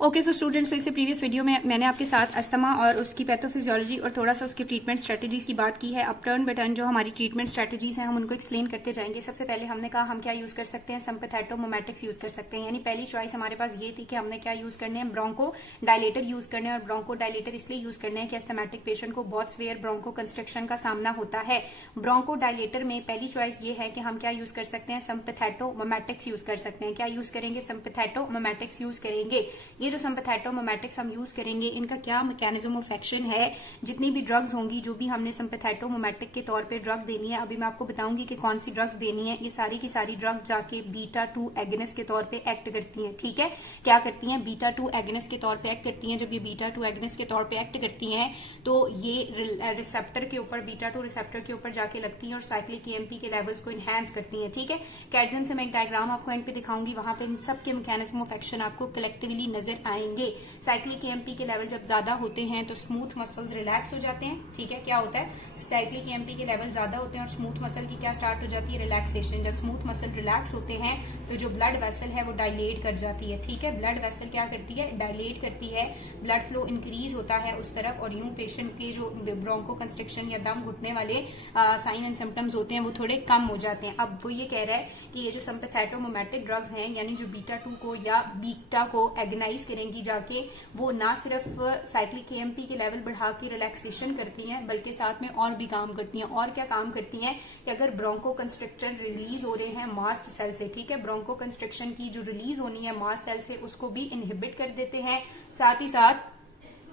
Okay so students, इससे previous video में मैंने आपके साथ अस्थमा और उसकी पैथोफिजियोलॉजी और थोड़ा सा उसकी ट्रीटमेंट स्ट्रेटजीज की बात की है। अब टर्न बाय टर्न जो हमारी ट्रीटमेंट स्ट्रेटजीज हैं हम उनको एक्सप्लेन करते जाएंगे। सबसे पहले हमने कहा हम क्या यूज कर सकते हैं, सिम्पैथेटोमिमेटिक्स यूज कर सकते हैं। यानी पहली चॉइस हमारे पास ये थी कि हमने क्या यूज करने हैं, ब्रोंको डायलेटर यूज करने हैं। और ब्रोंको डायलेटर इसलिए यूज करने हैं कि अस्थमैटिक पेशेंट को बहुत स्वेयर ब्रोंको कंस्ट्रक्शन का सामना होता है। ब्रोंको डायलेटर में पहली चॉइस ये है कि हम क्या यूज कर सकते हैं, सिम्पैथेटोमिमेटिक्स यूज कर सकते हैं। क्या यूज करेंगे, सिम्पैथेटोमिमेटिक्स यूज करेंगे। ये जो सिम्पैथेटोमिमेटिक्स हम यूज करेंगे, इनका क्या मैकेनिज्म ऑफ एक्शन है। जितनी भी ड्रग्स होंगी, जो भी हमने सिम्पैथेटोमिमेटिक के तौर पे ड्रग देनी है, अभी मैं आपको बताऊंगी कि कौन सी ड्रग्स देनी है। ये सारी की सारी ड्रग जाके बीटा 2 एगनिस्ट के तौर पे एक्ट करती हैं। ठीक है, क्या करती हैं, बीटा 2 एगनिस्ट के तौर पे एक्ट करती हैं। जब ये बीटा 2 एगनिस्ट के तौर पे एक्ट करती हैं तो ये रिसेप्टर के ऊपर, बीटा 2 रिसेप्टर के ऊपर जाके लगती हैं और साइक्लिक ईएमपी के लेवल्स को इनहेंस करती हैं। ठीक है, कैटसन से मैं एक डायग्राम आपको एंड पे दिखाऊंगी, वहां पे इन सब के मैकेनिज्म ऑफ एक्शन आपको कलेक्टिवली नजर आएंगे। साइक्लिक ईएमपी के लेवल जब ज्यादा होते हैं तो स्मूथ मसल्स रिलैक्स हो जाते हैं। ठीक है, क्या होता है, साइक्लिक ईएमपी के लेवल ज्यादा होते हैं और स्मूथ मसल की क्या स्टार्ट हो जाती है, रिलैक्सेशन। जब स्मूथ मसल रिलैक्स होते हैं तो जो ब्लड वेसल है वो डायलेट कर जाती है। ठीक है, ब्लड वेसल क्या करती है, डायलेट करती है, ब्लड फ्लो इंक्रीज होता है उस तरफ और यूं पेशेंट के जो ब्रोंको कंस्ट्रिक्शन या दम घुटने वाले साइन एंड सिम्टम्स होते हैं वो थोड़े कम हो जाते हैं। अब वो ये कह रहा है कि ये जो सिम्पैथेटोमिमेटिक ड्रग्स हैं, यानी जो बीटा 2 को या बीटा को एगनाइज करेंगी जाके, वो ना सिर्फ साइक्लिक ईएमपी के लेवल बढ़ा के रिलैक्सेशन करती हैं बल्कि साथ में और भी काम करती हैं। और क्या काम करती हैं कि अगर ब्रोंको कंस्ट्रिक्शन रिलीज हो रहे हैं मास्ट सेल से, ठीक है, ब्रोंको कंस्ट्रिक्शन की जो रिलीज होनी है मास्ट सेल से उसको भी इनहिबिट कर देते हैं। साथ ही साथ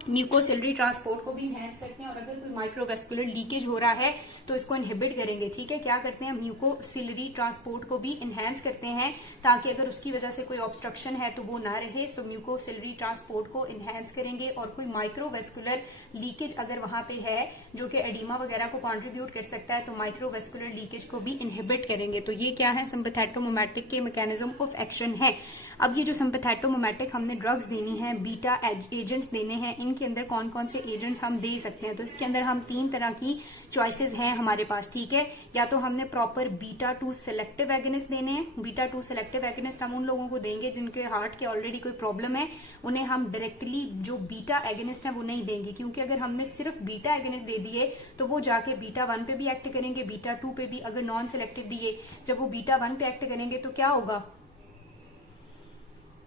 म्यूकोसिलरी ट्रांसपोर्ट को भी इनहेंस करते हैं और अगर कोई माइक्रोवेस्कुलर लीकेज हो रहा है तो इसको इनहिबिट करेंगे। ठीक है, क्या करते हैं, म्यूकोसिलरी ट्रांसपोर्ट को भी इनहेंस करते हैं ताकि अगर उसकी वजह से कोई ऑब्स्ट्रक्शन है तो वो ना रहे। सो म्यूकोसिलरी ट्रांसपोर्ट को इनहेंस करेंगे और कोई माइक्रोवेस्कुलर लीकेज अगर वहां पे है जो कि एडिमा वगैरह को कॉन्ट्रीब्यूट कर सकता है तो माइक्रोवेस्कुलर लीकेज को भी इनहिबिट करेंगे। तो ये क्या है, सिम्पैथेटोमिमेटिक के मैकेनिज्म ऑफ एक्शन है। अब ये जो सिम्पैथेटोमिमेटिक हमने ड्रग्स देनी है, बीटा एजेंट्स देने हैं, इनके अंदर कौन कौन से एजेंट्स हम दे सकते हैं। तो इसके अंदर हम 3 तरह की चॉइसेस हैं हमारे पास। ठीक है, या तो हमने प्रॉपर बीटा 2 सेलेक्टिव एगनिस्ट देने हैं। बीटा 2 सेलेक्टिव एगनिस्ट हम उन लोगों को देंगे जिनके हार्ट के ऑलरेडी कोई प्रॉब्लम है, उन्हें हम डायरेक्टली जो बीटा एगनिस्ट है वो नहीं देंगे, क्योंकि अगर हमने सिर्फ बीटा एगनिस्ट दे दिए तो वो जाके बीटा 1 पे भी एक्ट करेंगे, बीटा 2 पे भी। अगर नॉन सेलेक्टिव दिए, जब वो बीटा 1 पे एक्ट करेंगे तो क्या होगा,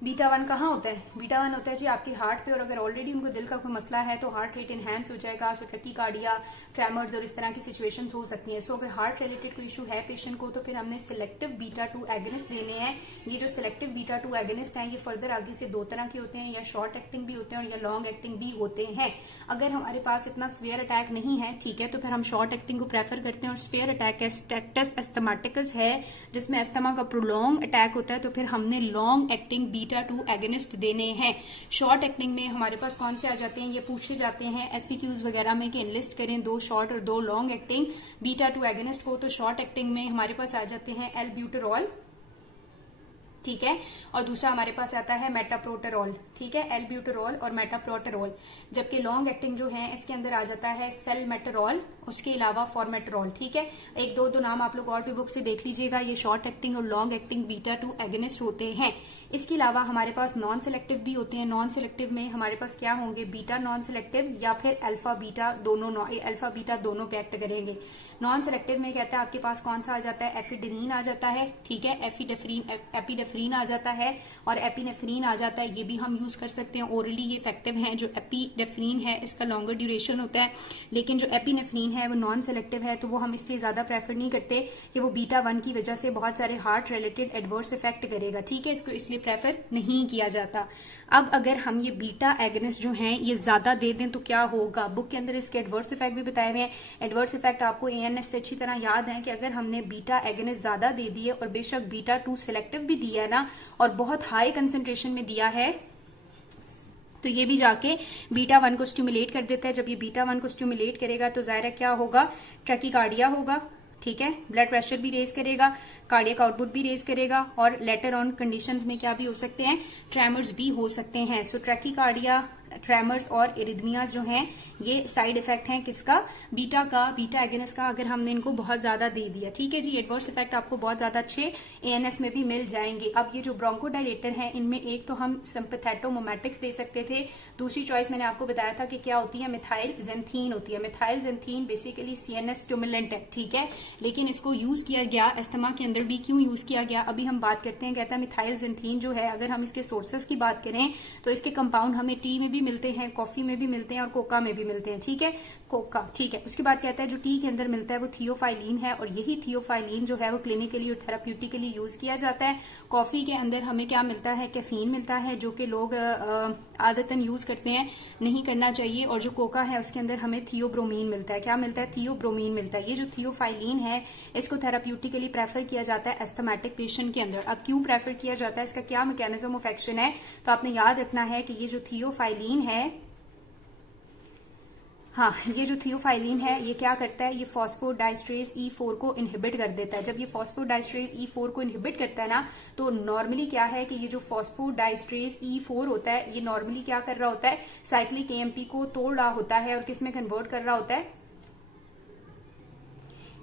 बीटा 1 कहाँ होता है, बीटा 1 होता है जी आपके हार्ट पे। और अगर ऑलरेडी उनको दिल का कोई मसला है तो हार्ट रेट इनहेंस हो जाएगा, सो टैकीकार्डिया, ट्रेमर्स और इस तरह की सिचुएशंस हो सकती हैं। सो अगर हार्ट रिलेटेड कोई इशू है पेशेंट को तो फिर हमने सिलेक्टिव बीटा 2 एगनिस्ट देने हैं। ये जो सिलेक्टिव बीटा 2 एगनिस्ट हैं ये फर्दर आगे से 2 तरह के होते हैं, या शॉर्ट एक्टिंग भी होते हैं और या लॉन्ग एक्टिंग भी होते हैं। अगर हमारे पास इतना स्वेयर अटैक नहीं है, ठीक है, तो फिर हम शॉर्ट एक्टिंग को प्रेफर करते हैं। और स्वेयर अटैक स्टेटस एस्थमाटिकस है जिसमें अस्थमा का प्रोलॉन्ग अटैक होता है, तो फिर हमने लॉन्ग एक्टिंग बीटा 2 एगनिस्ट देने हैं। शॉर्ट एक्टिंग में हमारे पास कौन से आ जाते हैं, ये पूछे जाते हैं एससीक्यूज वगैरह में कि लिस्ट करें 2 शॉर्ट और 2 लॉन्ग एक्टिंग बीटा 2 एगनिस्ट को। तो शॉर्ट एक्टिंग में हमारे पास आ जाते हैं एल्ब्यूटेरॉल, ठीक है, और दूसरा हमारे पास आता है मेटाप्रोटेरॉल। ठीक है, एल्ब्यूटेरॉल और मेटाप्रोटेरॉल। जबकि लॉन्ग एक्टिंग जो है इसके अंदर आ जाता है सेलमेटेरॉल, उसके अलावा फॉर्मेटेरॉल। ठीक है, एक दो नाम आप लोग और भी बुक से देख लीजिएगा। ये शॉर्ट एक्टिंग और लॉन्ग एक्टिंग बीटा 2 एगनिस्ट होते हैं। इसके अलावा हमारे पास नॉन सेलेक्टिव भी होते हैं। नॉन सेलेक्टिव में हमारे पास क्या होंगे, बीटा नॉन सेलेक्टिव या फिर अल्फा बीटा दोनों पे एक्ट करेंगे। नॉन सेलेक्टिव में कहता है आपके पास कौन सा आ जाता है, एफिडेनिन आ जाता है। ठीक है, एपिडेफ्रीन आ जाता है और एपिनेफ्रीन आ जाता है। ये भी हम यूज कर सकते हैं, ओरली ये इफेक्टिव है। जो एपिडेफ्रीन है इसका लॉन्गर ड्यूरेशन होता है, लेकिन जो एपिनेफ्रीन है वो नॉन सेलेक्टिव है, तो वो हम इसलिए ज्यादा प्रेफर नहीं करते कि वो बीटा 1 की वजह से बहुत सारे हार्ट रिलेटेड एडवर्स इफेक्ट करेगा। ठीक है, इसको इसलिए प्रेफर नहीं किया जाता। अब अगर हम ये बीटा एगनिस्ट जो हैं ये ज्यादा दे दें तो क्या होगा, बुक के अंदर इसके एडवर्स इफेक्ट भी बताए हुए हैं। एडवर्स इफेक्ट आपको एएनएस से अच्छी तरह याद है कि अगर हमने बीटा एगनिस्ट ज्यादा दे दिए और बेशक बीटा 2 सेलेक्टिव भी दिया है ना और बहुत हाई कंसेंट्रेशन में दिया है, तो ये भी जाके बीटा 1 को स्टिमुलेट कर देता है। जब ये बीटा 1 को स्टिमुलेट करेगा तो जाहिर है क्या होगा, टैकीकार्डिया होगा। ठीक है, ब्लड प्रेशर भी रेज करेगा, कार्डियक आउटपुट भी रेज करेगा और लेटर ऑन कंडीशंस में क्या भी हो सकते हैं, ट्रेमर्स भी हो सकते हैं। सो टैकीकार्डिया ट्रेमर्स और इरिथमियाज जो हैं ये साइड इफेक्ट हैं किसका, बीटा एगोनिस्ट का, अगर हमने इनको बहुत ज्यादा दे दिया। ठीक है जी, एडवर्स इफेक्ट आपको बहुत ज्यादा अच्छे एएनएस में भी मिल जाएंगे। अब ये जो ब्रोंकोडायलेटर हैं इनमें एक तो हम सिंपैथेटोमिमेटिक्स दे सकते थे, दूसरी चॉइस मैंने आपको बताया था कि क्या होती है, मिथाइल जेंथीन होती है। मिथाइल जेंथीन बेसिकली सीएनएस स्टिमुलेंट है, ठीक है, लेकिन इसको यूज किया गया अस्थमा के अंदर भी। क्यों यूज किया गया अभी हम बात करते हैं। कहता है मिथाइल जेंथीन जो है, अगर हम इसके सोर्सेस की बात करें तो इसके कंपाउंड हमें टी में भी मिलते हैं, कॉफी में भी मिलते हैं और कोका में भी मिलते हैं। ठीक है, कोका, ठीक है। उसके बाद कहता है जो टी के अंदर मिलता है वो थियोफाइलिन है, और यही थियोफाइलिन जो है वो क्लिनिकली और थेराप्यूटिकली यूज किया जाता है। कॉफी के अंदर हमें क्या मिलता है, कैफीन मिलता है, जो कि लोग आदतन यूज करते हैं, नहीं करना चाहिए। और जो कोका है उसके अंदर हमें थियोब्रोमीन मिलता है। क्या मिलता है, थियोब्रोमीन मिलता है। ये जो थियोफाइलिन है इसको थेराप्यूटिकली प्रेफर किया जाता है एस्थमेटिक पेशेंट के अंदर। अब क्यों प्रेफर किया जाता है, इसका क्या मैकेनिज्म ऑफ एक्शन है, तो आपने याद रखना है कि ये जो थियोफाइलिन है, हाँ, ये जो थियोफाइलिन है ये क्या करता है, ये फॉस्फोडाइस्ट्रेज E4 को इनहिबिट कर देता है। जब ये फॉस्फोडाइस्ट्रेज E4 को इनहिबिट करता है ना, तो नॉर्मली क्या है कि ये जो फॉस्फोडाइस्ट्रेज E4 होता है ये नॉर्मली क्या कर रहा होता है, साइक्लिक AMP को तोड़ रहा होता है और किस में कन्वर्ट कर रहा होता है,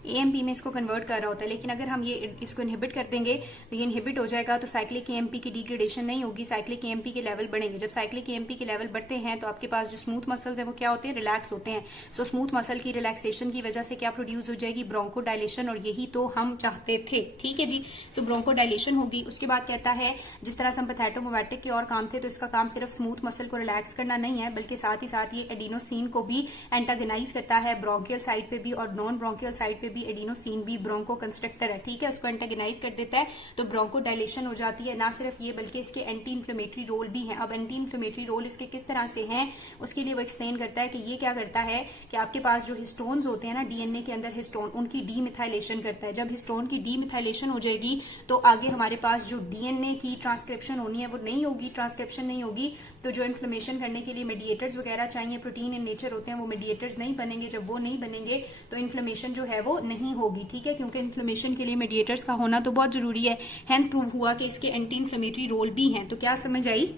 AMP में इसको कन्वर्ट कर रहा होता है। लेकिन अगर हम ये इसको इनहिबिट कर देंगे तो ये इनहिबिट हो जाएगा, तो साइक्लिक AMP की डिग्रेडेशन नहीं होगी, साइक्लिक AMP के लेवल बढ़ेंगे। जब साइक्लिक AMP के लेवल बढ़ते हैं तो आपके पास जो स्मूथ मसल्स है वो क्या होते हैं, रिलैक्स होते हैं। सो स्मूथ मसल की रिलैक्सेशन की वजह से क्या प्रोड्यूस हो जाएगी, ब्रोंकोडायलेशन, और यही तो हम चाहते थे। ठीक है जी, सो ब्रोंकोडायलेशन होगी। उसके बाद कहता है जिस तरह सिम्पैथेटोमिमेटिक के और काम थे, तो इसका काम सिर्फ स्मूथ मसल को रिलैक्स करना नहीं है, बल्कि साथ ही साथ ये एडिनोसिन को भी एंटागनाइज करता है, ब्रोंकियल साइड पे भी और नॉन ब्रोंकियल साइड पे भी एडिनोसिन भी ब्रोंको कंस्ट्रक्टर है। ठीक है, उसको एंटागनाइज कर देता है, तो ब्रोंको डायलेशन हो जाती है। ना सिर्फ ये बल्कि इसके एंटी इन्फ्लेमेटरी रोल भी है। अब एंटी इन्फ्लेमेटरी रोल इसके किस तरह से हैं, उसके लिए वो एक्सप्लेन करता है कि ये क्या करता है कि आपके पास जो हिस्टोन्स होते हैं ना डीएनए के अंदर, हिस्टोन, उनकी डीमिथाइलेशन करता है। जब हिस्टोन की डीमिथाइलेशन हो जाएगी तो आगे हमारे पास जो डीएनए की ट्रांसक्रिप्शन होनी है वो नहीं होगी, ट्रांसक्रिप्शन नहीं होगी, तो जो इन्फ्लेमेशन करने के लिए मेडिएटर्स वगैरह चाहिए, प्रोटीन इन नेचर होते हैं, वो मेडिएटर्स नहीं बनेंगे। जब वो नहीं बनेंगे तो इन्फ्लेमेशन जो है वो नहीं होगी। ठीक है, क्योंकि इन्फ्लेमेशन के लिए मेडिएटर्स का होना तो बहुत जरूरी है। हेंस प्रूव हुआ कि इसके एंटी इन्फ्लेमेटरी रोल भी हैं। तो क्या समझ आई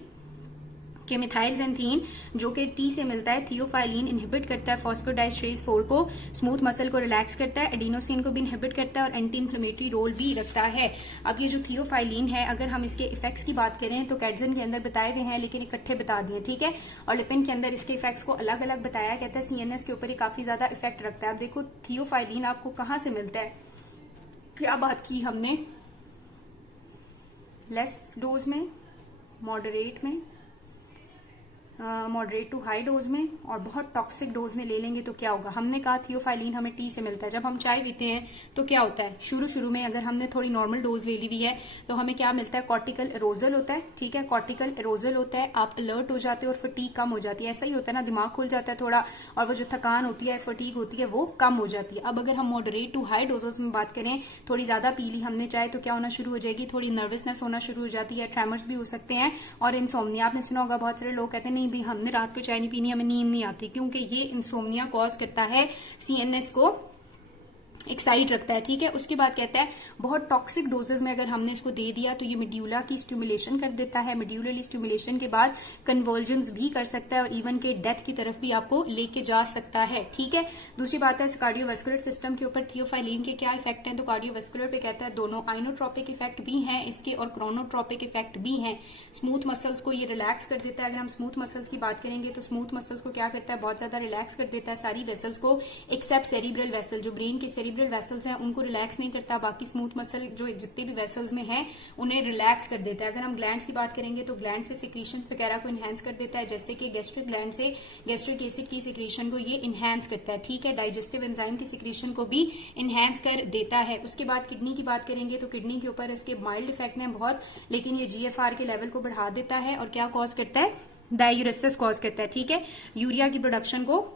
कि मिथाइल जेंथीन जो कि टी से मिलता है, थियोफाइलिन इनहिबिट करता है फॉस्फोडाइस्ट्रेज 4 को, स्मूथ मसल को रिलैक्स करता है, एडिनोसिन को भी इनहिबिट करता है और एंटी इन्फ्लेमेटरी रोल भी रखता है। अब ये जो थियोफाइलिन है, अगर हम इसके इफेक्ट्स की बात करें तो कैटजन के अंदर बताए हुए हैं, लेकिन इकट्ठे बता दिए। ठीक है, और लिपिन के अंदर इसके इफेक्ट्स को अलग अलग बताया। कहता है सीएनएस के ऊपर ही काफी ज्यादा इफेक्ट रखता है। अब देखो थियोफाइलिन आपको कहां से मिलता है, क्या बात की हमने, लेस डोज में, मॉडरेट में, मॉडरेट टू हाई डोज में, और बहुत टॉक्सिक डोज में ले लेंगे तो क्या होगा। हमने कहा थियोफाइलिन हमें टी से मिलता है। जब हम चाय पीते हैं तो क्या होता है, शुरू में अगर हमने थोड़ी नॉर्मल डोज ले ली हुई है तो हमें क्या मिलता है, कॉर्टिकल एरोजल होता है। ठीक है, कॉर्टिकल एरोजल होता है, आप अलर्ट हो जाते हो और फटीग कम हो जाती है। ऐसा ही होता है ना, दिमाग खुल जाता है थोड़ा, और वो जो थकान होती है, फटीग होती है, वो कम हो जाती है। अब अगर हम मॉडरेट टू हाई डोजेस में बात करें, थोड़ी ज्यादा पी ली हमने चाय, तो क्या होना शुरू हो जाएगी, थोड़ी नर्वसनेस होना शुरू हो जाती है, ट्रेमर्स भी हो सकते हैं और इंसोम्निया। आपने सुना होगा, बहुत सारे लोग कहते हैं नहीं भी हमने रात को चाय नहीं पीनी, हमें नींद नहीं आती, क्योंकि ये इंसोम्निया कॉज करता है, सीएनएस को एक्साइट रखता है। ठीक है, उसके बाद कहता है बहुत टॉक्सिक डोजेस में अगर हमने इसको दे दिया तो ये मेड्यूला की स्टिमुलेशन कर देता है। मेड्यूलरी स्टिमुलेशन के बाद कन्वर्जन्स भी कर सकता है और इवन के डेथ की तरफ भी आपको लेके जा सकता है। ठीक है, दूसरी बात है कार्डियोवास्कुलर सिस्टम के ऊपर थियोफाइलिन के क्या इफेक्ट हैं, तो कार्डियोवास्कुलर पे कहता है दोनों आइनोट्रोपिक इफेक्ट भी हैं इसके और क्रोनोट्रोपिक इफेक्ट भी हैं। स्मूथ मसल्स को ये रिलैक्स कर देता है। अगर हम स्मूथ मसल्स की बात करेंगे तो स्मूथ मसल्स को क्या करता है, बहुत ज्यादा रिलैक्स कर देता है सारी वेसल्स को, एक्सेप्ट सेरिब्रल वेसल। जो ब्रेन के सेरिब्रल वेसल्स हैं उनको रिलैक्स नहीं करता, बाकी स्मूथ मसल जो जितने भी वेसल्स में हैं उन्हें रिलैक्स कर देता है। अगर हम ग्लैंड्स की बात करेंगे तो ग्लैंड से सिक्रीशन वगैरह को इनहेंस कर देता है, जैसे कि गैस्ट्रिक ग्लैंड से गैस्ट्रिक एसिड की सिक्रीशन को ये इनहेंस करता है। ठीक है, डाइजेस्टिव एंजाइम की सिक्रीशन को भी इनहेंस कर देता है। उसके बाद किडनी की बात करेंगे तो किडनी के ऊपर इसके माइल्ड इफेक्ट हैं बहुत, लेकिन ये जीएफआर के लेवल को बढ़ा देता है और क्या कॉज करता है, डायूरेसिस कॉज करता है। ठीक है, यूरिया की प्रोडक्शन को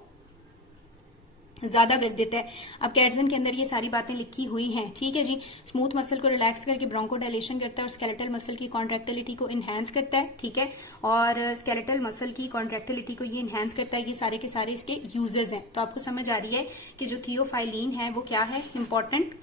ज्यादा कर देता है। अब कैटजन के अंदर ये सारी बातें लिखी हुई हैं। ठीक है जी, स्मूथ मसल को रिलैक्स करके ब्रोंकोडायलेशन करता है और स्केलेटल मसल की कॉन्ट्रैक्टिलिटी को इनहेंस करता है। ठीक है, और स्केलेटल मसल की कॉन्ट्रैक्टिलिटी को ये इनहेंस करता है। ये सारे के सारे इसके यूजेस हैं। तो आपको समझ आ रही है कि जो थियोफाइलिन है वो क्या है, इंपॉर्टेंट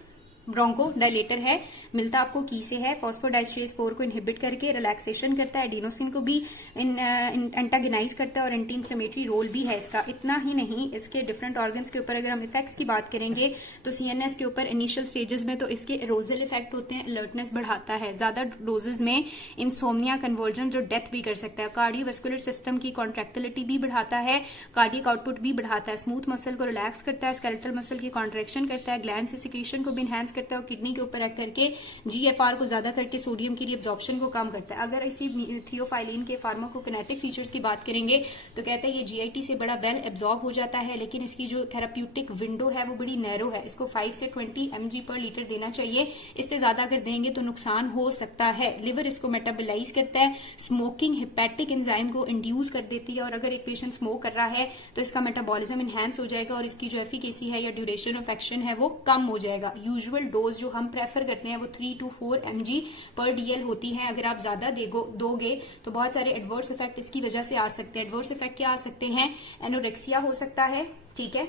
ब्रोंको डायलेटर है, मिलता आपको की से है, फॉस्फोडाइस्ट्रेस 4 को इनहिबिट करके रिलैक्सेशन करता है, एडिनोसिन को भी एंटागनाइज करता है और एंटी इंफ्लेमेटरी रोल भी है इसका। इतना ही नहीं, इसके डिफरेंट ऑर्गन्स के ऊपर अगर हम इफेक्ट्स की बात करेंगे तो सीएनएस के ऊपर इनिशियल स्टेजेस में तो इसके एरोजल इफेक्ट होते हैं, अलर्टनेस बढ़ाता है, ज्यादा डोजेज में इंसोम्निया, कन्वर्जन जो डेथ भी कर सकता है, कार्डियोवैस्कुलर सिस्टम की कॉन्ट्रैक्टिलिटी भी बढ़ाता है, कार्डियक आउटपुट भी बढ़ाता है, स्मूथ मसल को रिलैक्स करता है, स्केलेटल मसल की कॉन्ट्रैक्शन करता है, ग्लैंड से सिक्रीशन को भी इनहैंस करता है और किडनी के ऊपर एक्ट करके जीएफआर को ज्यादा करके सोडियम की रिएब्जॉर्प्शन को कम करता है। अगर इसी थियोफाइलिन के फार्माकोकिनेटिक फीचर्स की बात करेंगे तो कहते हैं ये जीआईटी से बड़ा वेल एब्जॉर्ब हो जाता है, लेकिन इसकी जो थेराप्यूटिक विंडो है वो बड़ी नैरो है, इसको 5 से 20 mg पर लीटर देना चाहिए, इससे ज्यादा अगर देंगे तो नुकसान हो सकता है। लिवर इसको मेटाबोलाइज करता है, स्मोकिंग हिपैटिक एंजाइम को इंड्यूस कर देती है और अगर एक पेशेंट स्मोक कर रहा है तो इसका मेटाबॉलिज्म इनहैंस हो जाएगा और इसकी जो एफिकेसी है या ड्यूरेशन ऑफ एक्शन है वो कम हो जाएगा। यूजुअल डोज जो हम प्रेफर करते हैं वो 3 to 4 mg पर डीएल होती है। अगर आप ज्यादा दोगे तो बहुत सारे एडवर्स इफेक्ट इसकी वजह से आ सकते हैं। एडवर्स इफेक्ट क्या आ सकते हैं? एनोरेक्सिया हो सकता है, ठीक है,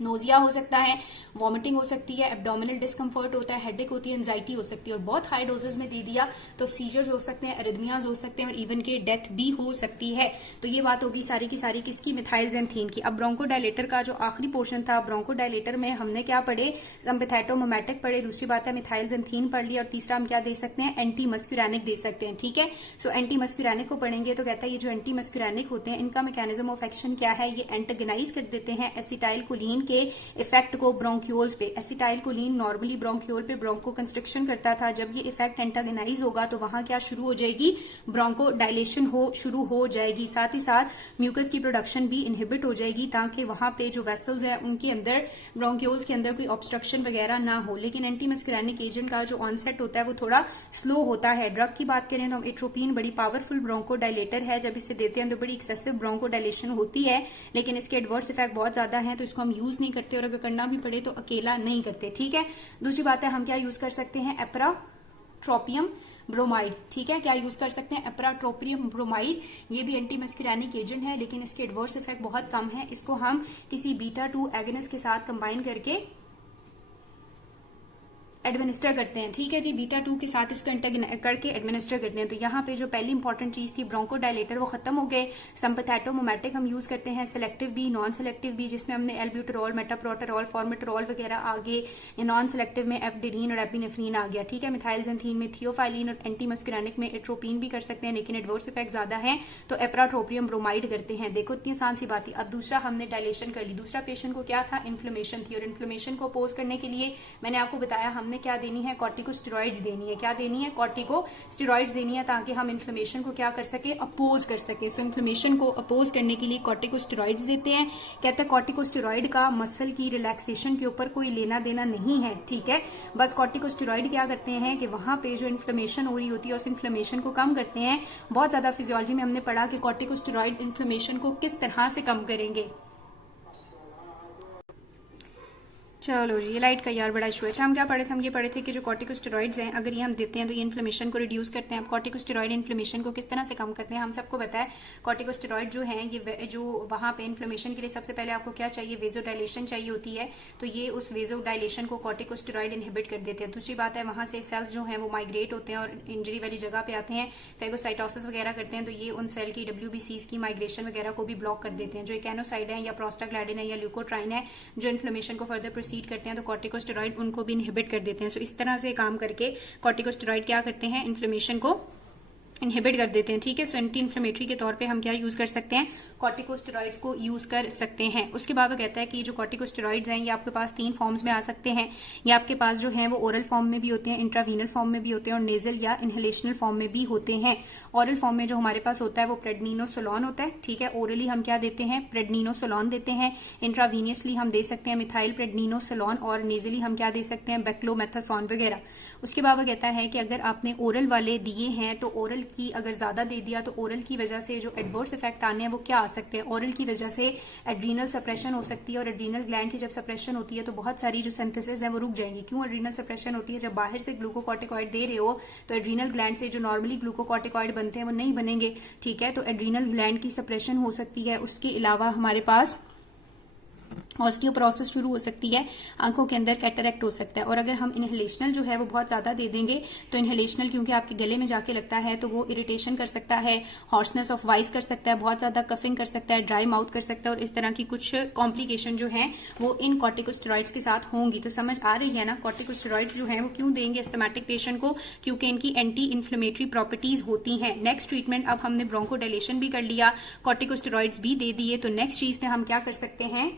नोजिया हो सकता है, वॉमिटिंग हो सकती है, एब्डोमिनल डिस्कम्फर्ट होता है, हेडेक होती है, एंजाइटी हो सकती है और बहुत हाई डोजेस में दे दिया तो सीजर्स हो सकते हैं, एरिथमियाज हो सकते हैं और इवन के डेथ भी हो सकती है। तो ये बात होगी सारी की सारी किसकी? मिथाइलजेंथीन की। अब ब्रोंको डायलेटर का जो आखिरी पोर्शन था, ब्रोंको डायलेटर में हमने क्या पढ़े? सिम्पैथेटोमिमेटिक पढ़े, दूसरी बात है मिथाइलजेंथीन पढ़ लिया और तीसरा हम क्या दे सकते हैं? एंटी मस्क्यूरैनिक दे सकते हैं, ठीक है। सो एंटी मस्क्यूरैनिक को पढ़ेंगे तो कहता है ये जो एंटी मस्क्यूरैनिक होते हैं इनका मैकेनिज्म ऑफ एक्शन क्या है? ये एंटागनाइज कर देते हैं एसिटाइलकोलिन के इफेक्ट को ब्रोंक्यूल्स पे। एसिटाइलकोलिन नॉर्मली ब्रोंक्यूल पे ब्रोंको कंस्ट्रिक्शन करता था, जब ये इफेक्ट एंटागनाइज होगा तो वहां क्या शुरू हो जाएगी? ब्रोंको डायलेशन शुरू हो जाएगी। साथ ही साथ म्यूकस की प्रोडक्शन भी इनहिबिट हो जाएगी ताकि वहां पे जो वेसल्स है उनके अंदर, ब्रोंक्यूल्स के अंदर कोई ऑब्स्ट्रक्शन वगैरह ना हो। लेकिन एंटी मस्क्यूरैनिक एजेंट का जो ऑनसेट होता है वो थोड़ा स्लो होता है। ड्रग की बात करें तो एट्रोपिन बड़ी पावरफुल ब्रोंको डायलेटर है, जब इसे देते हैं तो बड़ी एक्सेसिव ब्रोंको डायलेशन होती है, लेकिन इसके एडवर्स इफेक्ट बहुत ज्यादा है तो इसको हम यूज नहीं करते और अगर करना भी पड़े तो अकेला नहीं करते, ठीक है। दूसरी बात है हम क्या यूज कर सकते हैं? एप्राट्रोपियम ब्रोमाइड, ठीक है, क्या यूज कर सकते हैं? एप्राट्रोपियम ब्रोमाइड, ये भी एंटी मस्क्यूरैनिक एजेंट है लेकिन इसके एडवर्स इफेक्ट बहुत कम है। इसको हम किसी बीटा 2 एगोनिस्ट के साथ कंबाइन करके एडमिनिस्टर करते हैं, ठीक है जी, बीटा 2 के साथ इसको करके एडमिनिस्टर करते हैं। तो यहाँ पे जो पहली इंपॉर्टेंट चीज थी ब्रोंको डायलेटर वो खत्म हो गए। सिम्पैथेटोमिमेटिक हम यूज करते हैं, सिलेक्टिव भी नॉन सिलेक्टिव भी, जिसमें हमने एल्ब्यूटेरॉल, मेटाप्रोटेरॉल, फॉर्मेटरॉल वगैरह आगे, नॉन सिलेक्टिव में एफडिरीन और एपिनेफ्रीन आ गया, ठीक है। मिथाइलजेंथीन में थियोफाइलिन और एंटी मस्क्यूरैनिक में एट्रोपिन भी कर सकते हैं लेकिन एडवर्स इफेक्ट ज्यादा है तो एप्राट्रोपियम ब्रोमाइड करते हैं। देखो इतनी आसान सी बात थी। अब दूसरा हमने डायलेशन कर ली। दूसरा पेशेंट को क्या था? इन्फ्लेमेशन थी और इन्फ्लेमेशन को अपोज करने के लिए मैंने आपको बताया हमने क्या देनी है? कॉर्टिकोस्टेरॉइड्स देनी है। क्या देनी है? कॉर्टिकोस्टेरॉइड्स देनी है ताकि हम इन्फ्लेमेशन को क्या कर सके? अपोज कर सके। सो इन्फ्लेमेशन को अपोज करने के लिए कॉर्टिकोस्टेरॉइड्स देते हैं। कहते हैं कॉर्टिकोस्टेरॉइड का मसल की रिलैक्सेशन के ऊपर कोई लेना देना नहीं है, ठीक है। बस कॉर्टिकोस्टेरॉइड क्या करते हैं कि वहां पे जो इन्फ्लेमेशन हो रही होती है उस इन्फ्लेमेशन को कम करते हैं। बहुत ज्यादा फिजियोलॉजी में हमने पढ़ा कि कॉर्टिकोस्टेरॉइड इन्फ्लेमेशन को किस तरह से कम करेंगे। चलो जी, ये लाइट का यार बड़ा इशू है। अच्छा हम क्या पढ़े थे? हम ये पढ़े थे कि जो कॉर्टिकोस्टेरॉइड्स हैं अगर ये हम देते हैं तो ये इन्फ्लेमेशन को रिड्यूस करते हैं। अब कॉर्टिकोस्टेरॉइड इन्फ्लेमेशन को किस तरह से कम करते हैं? हम सबको बताया कॉर्टिकोस्टेरॉइड जो है ये जो वहां पे इन्फ्लेमेशन के लिए सबसे पहले आपको क्या चाहिए? वेजोडाइलेशन चाहिए होती है, तो ये उस वेजोडाइलेशन को कॉर्टिकोस्टेरॉइड इनहिबिट कर देते हैं। दूसरी बात है वहां से सेल्स जो है वो माइग्रेट होते हैं और इंजरी वाली जगह पे आते हैं, फेगोसाइटोसिस वगैरह करते हैं, तो ये उन सेल की WBCs की माइग्रेशन वगैरह को भी ब्लॉक कर देते हैं। जो इकेनोसाइड है या प्रोस्टाग्लैंडिन है या ल्यूकोट्राइन है जो इन्फ्लेमेशन को फर्दर प्रोसीड करते हैं तो कॉर्टिकोस्टेरॉइड उनको भी इनहिबिट कर देते हैं। सो इस तरह से काम करके कॉर्टिकोस्टेरॉइड क्या करते हैं? इन्फ्लेमेशन को इनहिबिट कर देते हैं, ठीक है। सो एंटी इन्फ्लेमेटरी के तौर पे हम क्या यूज कर सकते हैं? कॉर्टिकोस्टेरॉइड्स को यूज कर सकते हैं। उसके बाद वो कहता है कि जो कॉर्टिकोस्टेरॉइड्स हैं ये आपके पास 3 फॉर्म्स में आ सकते हैं। ये आपके पास जो है वो ओरल फॉर्म में भी होते हैं, इंट्रावीनल फॉर्म में भी होते हैं और नेजल या इनहेलेशनल फॉर्म में भी होते हैं। ओरल फॉर्म में जो हमारे पास होता है वो प्रेडनिनोसोलॉन होता है, ठीक है। ओरली हम क्या देते हैं? प्रेडनिनोसोलॉन देते हैं। इंट्रावीनियसली हम दे सकते हैं मिथाइल प्रेडनिनोसोलॉन और नेजली हम क्या दे सकते हैं? बेक्लोमेथासोन वगैरह। उसके बाद वो कहता है कि अगर आपने ओरल वाले दिए हैं तो ओरल की अगर ज्यादा दे दिया तो ओरल की वजह से जो एडवर्स इफेक्ट आने हैं वो क्या आ सकते हैं? ओरल की वजह से एड्रीनल सप्रेशन हो सकती है और एड्रीनल ग्लैंड की जब सप्रेशन होती है तो बहुत सारी जो सिंथेसिस है वो रुक जाएंगी। क्यों एड्रीनल सप्रेशन होती है? जब बाहर से ग्लूकोकॉर्टिकॉइड दे रहे हो तो एड्रीनल ग्लैंड से जो नॉर्मली ग्लूकोकॉर्टिकॉइड बनते हैं वो नहीं बनेंगे, ठीक है। तो एड्रीनल ग्लैंड की सप्रेशन हो सकती है। उसके अलावा हमारे पास ऑस्टियोपोरोसिस शुरू हो सकती है, आंखों के अंदर कैटरेक्ट हो सकता है। और अगर हम इनहेलेशनल जो है वो बहुत ज्यादा दे देंगे तो इनहेलेशनल क्योंकि आपके गले में जाके लगता है तो वो इरिटेशन कर सकता है, हॉर्सनेस ऑफ वॉइस कर सकता है, बहुत ज्यादा कफिंग कर सकता है, ड्राई माउथ कर सकता है और इस तरह की कुछ कॉम्प्लिकेशन जो है वो इन कॉर्टिकोस्टेरॉइड्स के साथ होंगी। तो समझ आ रही है ना, कॉर्टिकोस्टेरॉइड्स जो है वो क्यों देंगे एस्थमेटिक पेशेंट को, क्योंकि इनकी एंटी इन्फ्लेमेटरी प्रॉपर्टीज होती हैं। नेक्स्ट ट्रीटमेंट, अब हमने ब्रोंकोडायलेशन भी कर लिया, कॉर्टिकोस्टेरॉइड्स भी दे दिए, तो नेक्स्ट चीज पे हम क्या कर सकते हैं,